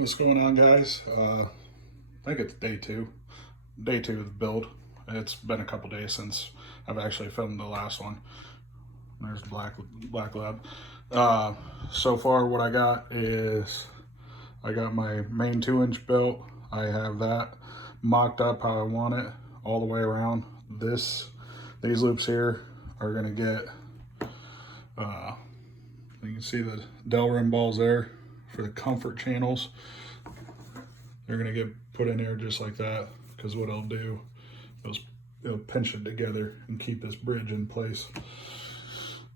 What's going on, guys? I think it's day two of the build. It's been a couple days since I've actually filmed the last one. There's the black lab. So far what I got is I got my main 2-inch belt. I have that mocked up how I want it all the way around. These loops here are gonna get you can see the Delrin balls there for the comfort channels. They're gonna get put in there just like that, because what I'll do is it'll pinch it together and keep this bridge in place.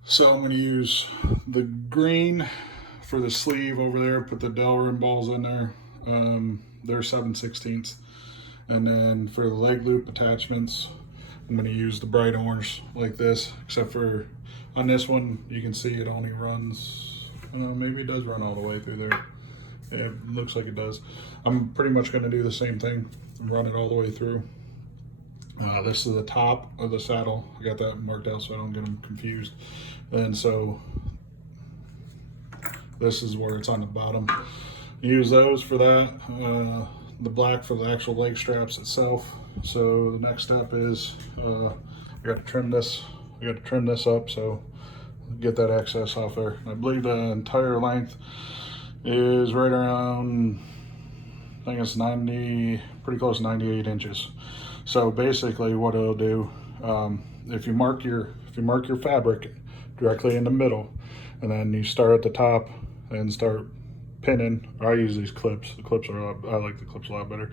So I'm gonna use the green for the sleeve over there, put the Delrin balls in there. They're 7/16. And then for the leg loop attachments, I'm gonna use the bright orange like this, except for on this one, you can see it only runs, maybe it does run all the way through there. Yeah, it looks like it does. I'm pretty much gonna do the same thing and run it all the way through. This is the top of the saddle. I got that marked out so I don't get them confused. And so this is where it's on the bottom. Use those for that. The black for the actual leg straps itself. So the next step is I got to trim this. I got to trim this up so get that excess off there. I believe the entire length is right around, I think it's 90, pretty close to 98 inches. So basically what it'll do, if you mark your fabric directly in the middle, and then you start at the top and start pinning, I use these clips. The clips are, I like the clips a lot better,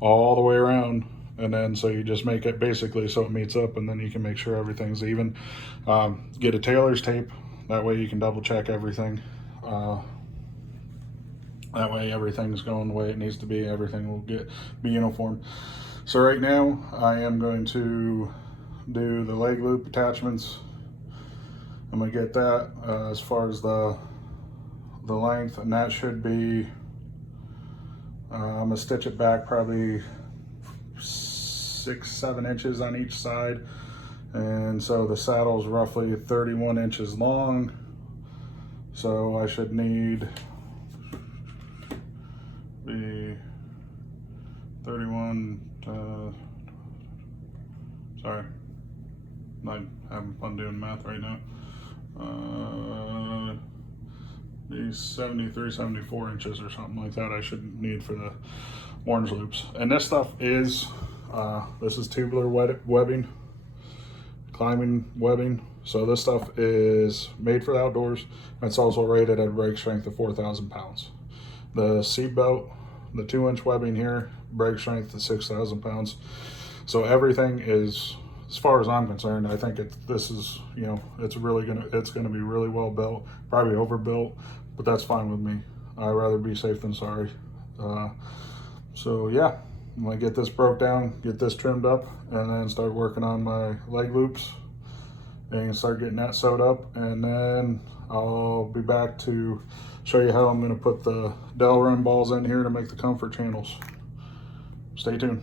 all the way around. And then so you just make it basically so it meets up, and then you can make sure everything's even. Get a tailor's tape, that way you can double check everything. That way everything's going the way it needs to be. Everything will be uniform. So right now I am going to do the leg loop attachments. I'm gonna get that as far as the length, and that should be, I'm gonna stitch it back probably 6-7 inches on each side. And so the saddle is roughly 31 inches long. So I should need the 31, sorry, I'm having fun doing math right now. These 73, 74 inches or something like that I should need for the orange loops. And this stuff is, this is tubular webbing, climbing webbing. So this stuff is made for the outdoors. It's also rated at a brake strength of 4,000 pounds. The seat belt, the 2-inch webbing here, brake strength is 6,000 pounds. So everything is, as far as I'm concerned, I think this is, you know, it's gonna be really well built, probably overbuilt, but that's fine with me. I'd rather be safe than sorry. So yeah, I'm gonna get this broke down, get this trimmed up, and then start working on my leg loops and start getting that sewed up. And then I'll be back to show you how I'm gonna put the Delrin balls in here to make the comfort channels. Stay tuned.